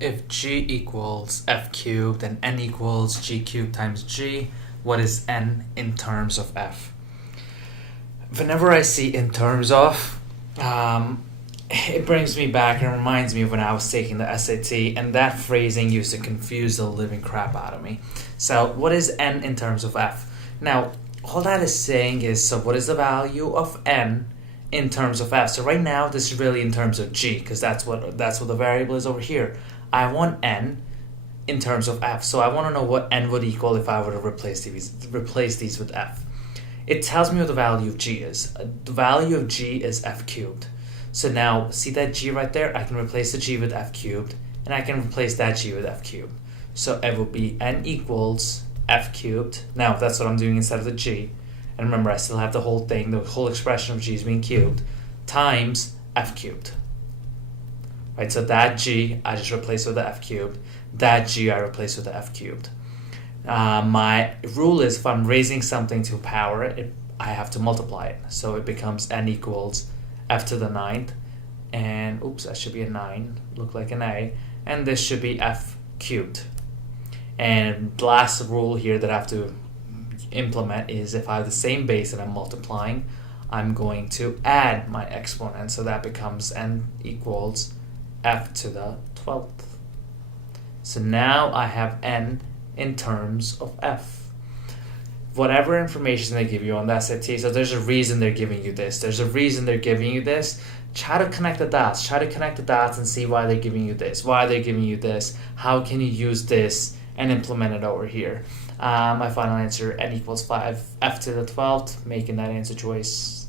If g equals f cubed and n equals g cubed times g, what is n in terms of f? Whenever I see in terms of, it brings me back and reminds me of when I was taking the SAT, and that phrasing used to confuse the living crap out of me. So, what is n in terms of f? Now, all that is saying is, so what is the value of n in terms of f? So right now, this is really in terms of g, because that's what the variable is over here. I want n in terms of f, so I want to know what n would equal if I were to replace these with f. It tells me what the value of g is. The value of g is f cubed. So now, see that g right there? I can replace the g with f cubed, and I can replace that g with f cubed. So it will be n equals f cubed. Now, that's what I'm doing instead of the g. And remember, I still have the whole thing, the whole expression of g is being cubed, times f cubed. Right, so that g, I just replace with the f cubed. That g, I replace with the f cubed. My rule is if I'm raising something to power, I have to multiply it. So it becomes n equals f to the 9th. And, oops, that should be a 9. Look like an a. And this should be f cubed. And the last rule here that I have to implement is if I have the same base and I'm multiplying, I'm going to add my exponent. So that becomes n equals f to the 12th. So now I have n in terms of f. Whatever information they give you on the SAT, so there's a reason they're giving you this. There's a reason they're giving you this. Try to connect the dots. Try to connect the dots and see why they're giving you this. Why they're giving you this. How can you use this and implement it over here? My final answer, n equals 5, f to the 12th, making that answer choice